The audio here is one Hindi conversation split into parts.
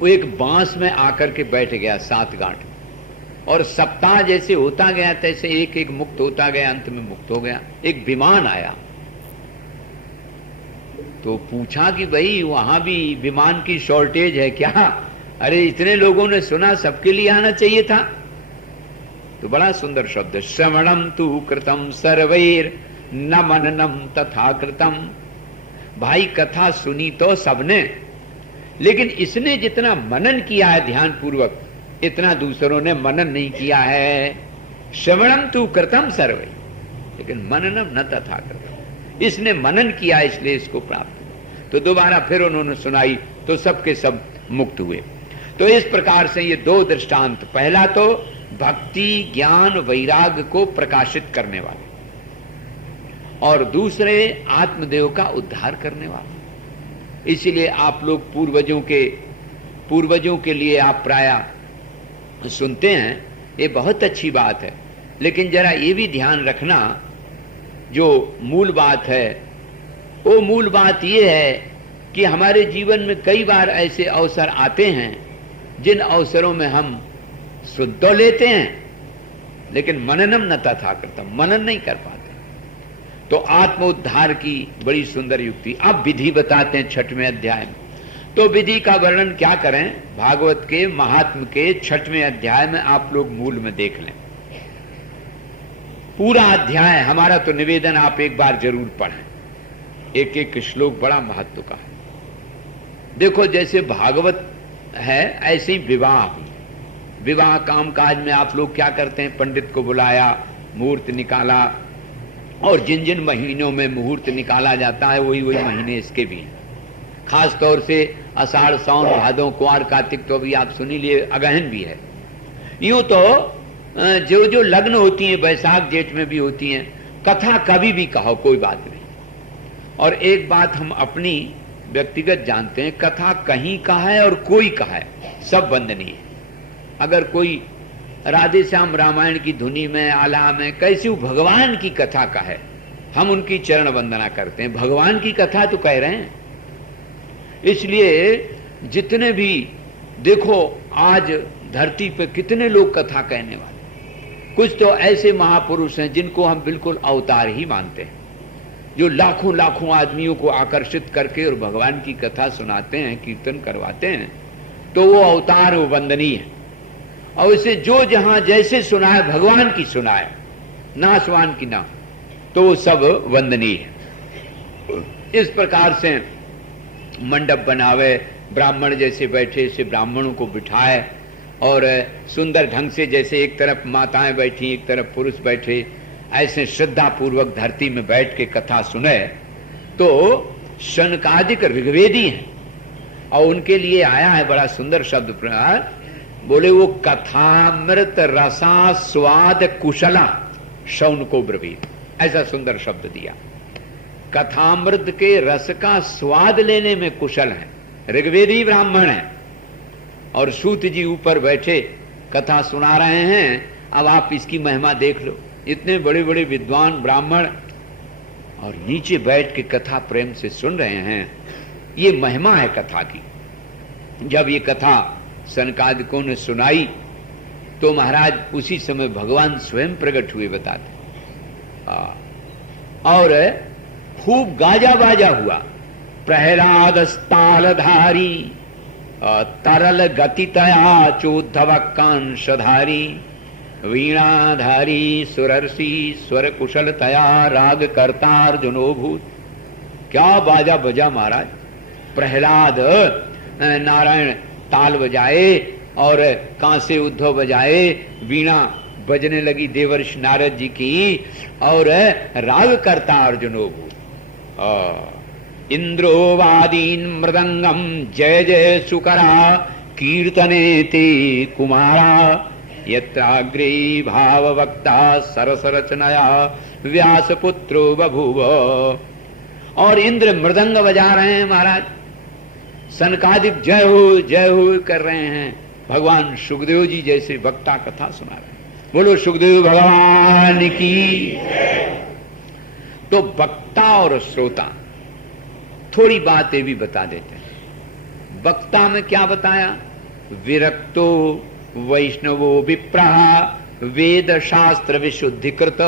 वो एक बांस में आकर के बैठ गया 7 गांठ, और सप्ताह जैसे होता गया तैसे एक एक मुक्त होता गया, अंत में मुक्त हो गया। एक विमान आया तो पूछा कि भाई वहां भी विमान की शॉर्टेज है क्या? अरे इतने लोगों ने सुना, सबके लिए आना चाहिए था। तो बड़ा सुंदर शब्द, श्रवणम तु कृतम सर्वैर न मननम तथा कृतम। भाई कथा सुनी तो सबने, लेकिन इसने जितना मनन किया है ध्यान पूर्वक, इतना दूसरों ने मनन नहीं किया है। श्रवणम तु कृतम सर्वैर, लेकिन मननम न तथा कृतम। इसने मनन किया इसलिए इसको प्राप्त हुआ। तो दोबारा फिर उन्होंने सुनाई तो सबके सब मुक्त हुए। तो इस प्रकार से ये 2 दृष्टांत, पहला तो भक्ति ज्ञान वैराग्य को प्रकाशित करने वाले, और दूसरे आत्मदेव का उद्धार करने वाले। इसीलिए आप लोग पूर्वजों के लिए आप प्रायः सुनते हैं, ये बहुत अच्छी बात है। लेकिन जरा ये भी ध्यान रखना, जो मूल बात है वो मूल बात ये है कि हमारे जीवन में कई बार ऐसे अवसर आते हैं जिन अवसरों में हम सुन तो लेते हैं लेकिन मननम न तथा कृतम, मनन नहीं कर पाते। तो आत्मोद्धार की बड़ी सुंदर युक्ति। अब विधि बताते हैं 6वें अध्याय में। तो विधि का वर्णन क्या करें, भागवत के महात्म के 6वें अध्याय में आप लोग मूल में देख लें। पूरा अध्याय हमारा तो निवेदन आप एक बार जरूर पढ़ें, एक एक श्लोक बड़ा महत्व का है। देखो जैसे भागवत है ऐसे ही विवाह काम काज में आप लोग क्या करते हैं, पंडित को बुलाया, मुहूर्त निकाला, और जिन जिन महीनों में मुहूर्त निकाला जाता है वही वही महीने इसके भी हैं। खास तौर से आषाढ़ सावन भादों कुंवार कार्तिक तो अभी आप सुनी लिए, अगहन भी है। यूं तो जो जो लग्न होती हैं बैसाख जेठ में भी होती हैं, कथा कभी भी कहो कोई बात नहीं। और एक बात हम अपनी व्यक्तिगत जानते हैं, कथा कहीं का है और कोई का है, सब वंदनीय है। अगर कोई राधे श्याम रामायण की धुनी में आला में कैसी भगवान की कथा का है, हम उनकी चरण वंदना करते हैं। भगवान की कथा तो कह रहे हैं। इसलिए जितने भी देखो आज धरती पे कितने लोग कथा कहने वाले, कुछ तो ऐसे महापुरुष हैं जिनको हम बिल्कुल अवतार ही मानते हैं, जो लाखों लाखों आदमियों को आकर्षित करके और भगवान की कथा सुनाते हैं, कीर्तन करवाते हैं, तो वो अवतार वो वंदनीय है। और उसे जो जहां जैसे सुनाए भगवान की सुनाए, नासवान की ना, तो वो सब वंदनीय है। इस प्रकार से मंडप बनावे, ब्राह्मण जैसे बैठे से ब्राह्मणों को बिठाए, और सुंदर ढंग से जैसे एक तरफ माताएं बैठी एक तरफ पुरुष बैठे, ऐसे श्रद्धा पूर्वक धरती में बैठ के कथा सुने। तो शनकादिक ऋग्वेदी हैं और उनके लिए आया है बड़ा सुंदर शब्द प्रकार, बोले वो कथामृत रसा स्वाद कुशला शौन को ब्रवीत, ऐसा सुंदर शब्द दिया। कथामृत के रस का स्वाद लेने में कुशल है, ऋग्वेदी ब्राह्मण है, और सूत जी ऊपर बैठे कथा सुना रहे हैं। अब आप इसकी महिमा देख लो, इतने बड़े बड़े विद्वान ब्राह्मण और नीचे बैठ के कथा प्रेम से सुन रहे हैं, ये महिमा है कथा की। जब ये कथा सनकादिकों ने सुनाई तो महाराज उसी समय भगवान स्वयं प्रकट हुए बताते, और खूब गाजा बाजा हुआ। प्रहलाद स्थालधारी तरल गतितया चोद्धव कांशधारी वीणाधारी सुरर्षि स्वर कुशलतया राग कर्तार्जुनोभूत। क्या बाजा बजा महाराज। प्रहलाद नारायण ताल बजाए और कांसे उद्धव बजाए, वीणा बजने लगी देवर्षि नारद जी की, और राग करता अर्जुनोभूत। इंद्रोवादीन मृदंगम जय जय सुकरा कीर्तने ते कुमारा यत्राग्रे भाववक्ता सरसरचनया व्यासपुत्रो बभूव। और इंद्र मृदंग बजा रहे हैं महाराज, सनकादिक जय हो कर रहे हैं। भगवान सुखदेव जी जैसे वक्ता कथा सुना रहे हैं। बोलो सुखदेव भगवान की। तो वक्ता और श्रोता, थोड़ी बात ये भी बता देते हैं। वक्ता में क्या बताया? विरक्तो वैष्णवो विप्रः वेद शास्त्र विशुद्धिकृत।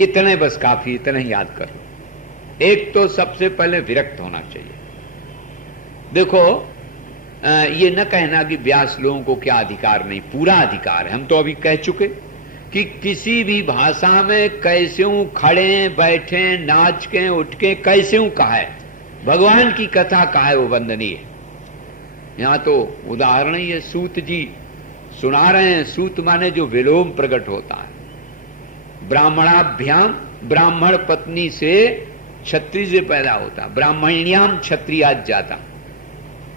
इतने बस काफी, इतने याद कर लो। एक तो सबसे पहले विरक्त होना चाहिए। देखो ये न कहना कि व्यास लोगों को क्या अधिकार नहीं, पूरा अधिकार है। हम तो अभी कह चुके कि किसी भी भाषा में कैसे खड़े बैठे नाच के उठ के कैसे कहा है, भगवान की कथा कहा है, वो वंदनीय है। यहां तो उदाहरण ही है, सूत जी सुना रहे हैं। सूत माने जो विलोम प्रकट होता है। ब्राह्मणाभ्याम, ब्राह्मण पत्नी से क्षत्रिय से पैदा होता, ब्राह्मण्याम क्षत्रियाज जाता।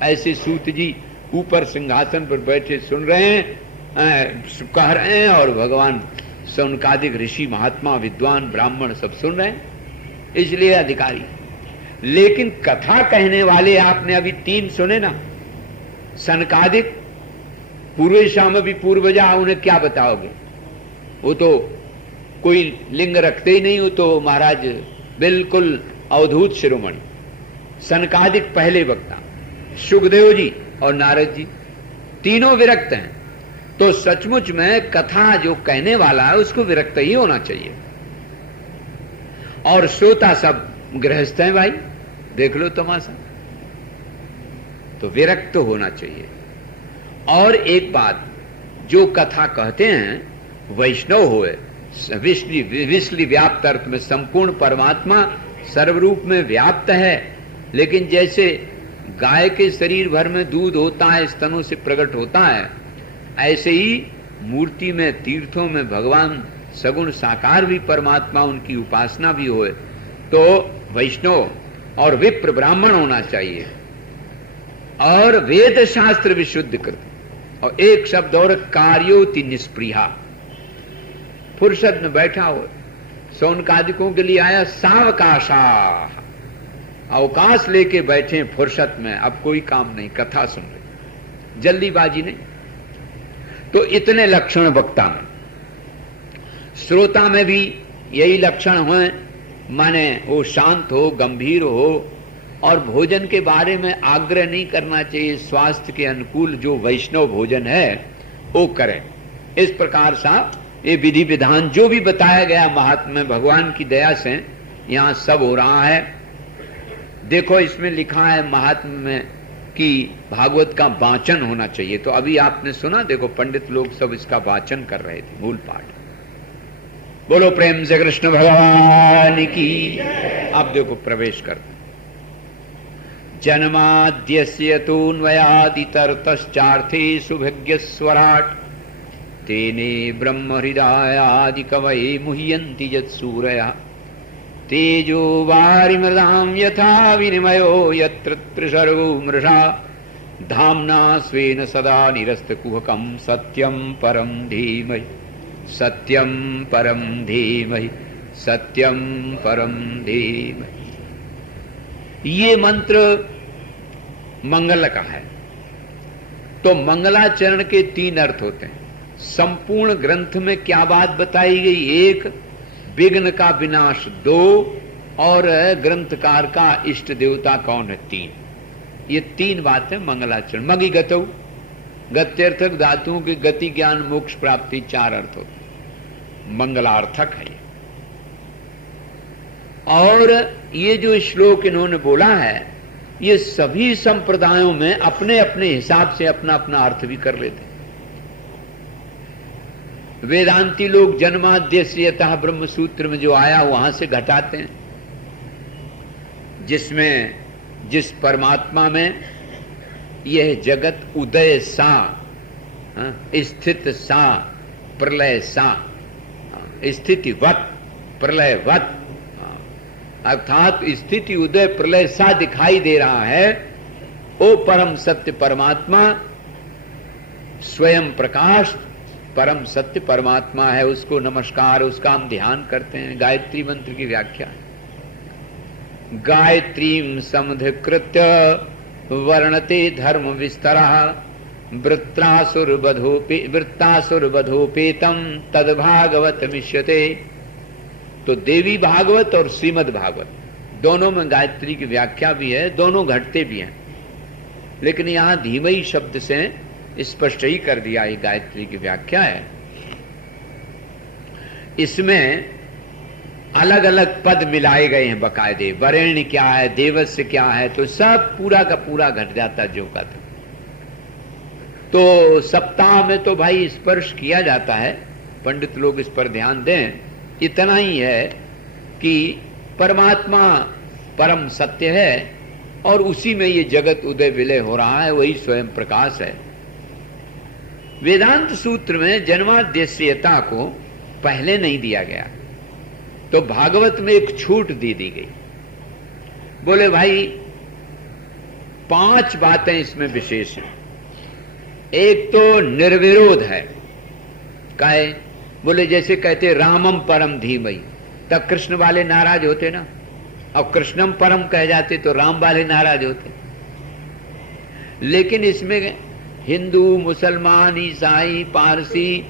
ऐसे सूत जी ऊपर सिंहासन पर बैठे सुन रहे हैं, कह रहे हैं, और भगवान सौनकादिक ऋषि महात्मा विद्वान ब्राह्मण सब सुन रहे हैं, इसलिए अधिकारी। लेकिन कथा कहने वाले आपने अभी 3 सुने ना, सनकादिक, पूर्वेशा में भी पूर्वजा, उन्हें क्या बताओगे? वो तो कोई लिंग रखते ही नहीं, हो तो महाराज बिल्कुल अवधूत शिरोमणि। सनकादिक पहले वक्ता, सुखदेव जी और नारद जी तीनों विरक्त हैं। तो सचमुच में कथा जो कहने वाला है उसको विरक्त ही होना चाहिए। और श्रोता सब गृहस्थ हैं भाई, देख लो तमाशा। तो विरक्त होना चाहिए। और एक बात, जो कथा कहते हैं वैष्णव होए, विश्व व्याप्त अर्थ में संपूर्ण परमात्मा सर्वरूप में व्याप्त है। लेकिन जैसे गाय के शरीर भर में दूध होता है, स्तनों से प्रकट होता है, ऐसे ही मूर्ति में, तीर्थों में भगवान सगुण साकार भी परमात्मा, उनकी उपासना भी होए। तो वैष्णव और विप्र ब्राह्मण होना चाहिए, और वेद शास्त्र विशुद्ध कृत। और एक शब्द और, कार्योति निष्प्रिया। फुर्सत में बैठा हो, सौनकादिकों के लिए आया सावकाशा, अवकाश लेके बैठे फुर्सत में, अब कोई काम नहीं, कथा सुन रहे, जल्दीबाजी नहीं। तो इतने लक्षण वक्ता में, श्रोता में भी यही लक्षण हो, माने वो शांत हो, गंभीर हो, और भोजन के बारे में आग्रह नहीं करना चाहिए। स्वास्थ्य के अनुकूल जो वैष्णव भोजन है वो करें। इस प्रकार सा ये विधि विधान जो भी बताया गया महात्मा भगवान की दया से यहाँ सब हो रहा है। देखो इसमें लिखा है महात्मा में कि भागवत का वाचन होना चाहिए। तो अभी आपने सुना, देखो पंडित लोग सब इसका वाचन कर रहे थे, मूल पाठ। बोलो प्रेम से कृष्ण भगवान की। अब देखो प्रवेश करते, जन्माद्यस्य तून्वयादितरतश्चार्थे सुभज्ञस्वराट् तेने ब्रह्म हृदयादि कवये मुह्यन्ति यत्सूरयः तेजो वारिमृदां यथा विनिमयो यत्र त्रिसर्गो मृषा धाम्ना स्वेन सदा निरस्तकुहकं सत्यं परं धीमहि सत्यं परं धीमहि सत्यं परं धीमहि। ये मंत्र मंगल का है। तो मंगलाचरण के 3 अर्थ होते हैं। संपूर्ण ग्रंथ में क्या बात बताई गई? 1 विघ्न का विनाश, 2 और ग्रंथकार का इष्ट देवता कौन है, 3। ये 3 बातें मंगलाचरण। मगी गतौ, गत्यर्थक धातुओं की गति, ज्ञान, मोक्ष प्राप्ति, 4 अर्थ होते, मंगलार्थक है ये। और ये जो श्लोक इन्होंने बोला है, ये सभी संप्रदायों में अपने अपने हिसाब से अपना अपना अर्थ भी कर लेते हैं। वेदांती लोग जन्माद्यस्यतः ब्रह्म सूत्र में जो आया वहां से घटाते हैं, जिसमें जिस परमात्मा में यह जगत उदय सा, स्थित सा, प्रलय सा, स्थितिवत प्रलयवत, अर्थात स्थिति उदय प्रलय सा दिखाई दे रहा है, ओ परम सत्य परमात्मा स्वयं प्रकाश परम सत्य परमात्मा है। उसको नमस्कार, उसका हम ध्यान करते हैं। गायत्री मंत्र की व्याख्या, गायत्रीं समधिकृत्य वर्णते धर्म विस्तरः वृत्तासुरवधोपेतं तद्भागवत मिष्यते। तो देवी भागवत और श्रीमद् भागवत दोनों में गायत्री की व्याख्या भी है, दोनों घटते भी हैं। लेकिन यहां धीमई शब्द से स्पष्ट ही कर दिया, ये गायत्री की व्याख्या है। इसमें अलग अलग पद मिलाए गए हैं बकायदे, वरेण्य क्या है, देवस्य क्या है, तो सब पूरा का पूरा घट जाता जो का था। तो सप्ताह में तो भाई स्पर्श किया जाता है, पंडित लोग इस पर ध्यान दें। इतना ही है कि परमात्मा परम सत्य है और उसी में ये जगत उदय विलय हो रहा है, वही स्वयं प्रकाश है। वेदांत सूत्र में जन्माद्यस्यता को पहले नहीं दिया गया, तो भागवत में एक छूट दे दी गई। बोले भाई 5 बातें इसमें विशेष हैं। एक तो निर्विरोध है, काहे? बोले जैसे कहते रामम परम धीमई, तब कृष्ण वाले नाराज होते ना, और कृष्णम परम कह जाते तो राम वाले नाराज होते। लेकिन इसमें हिंदू, मुसलमान, ईसाई, पारसी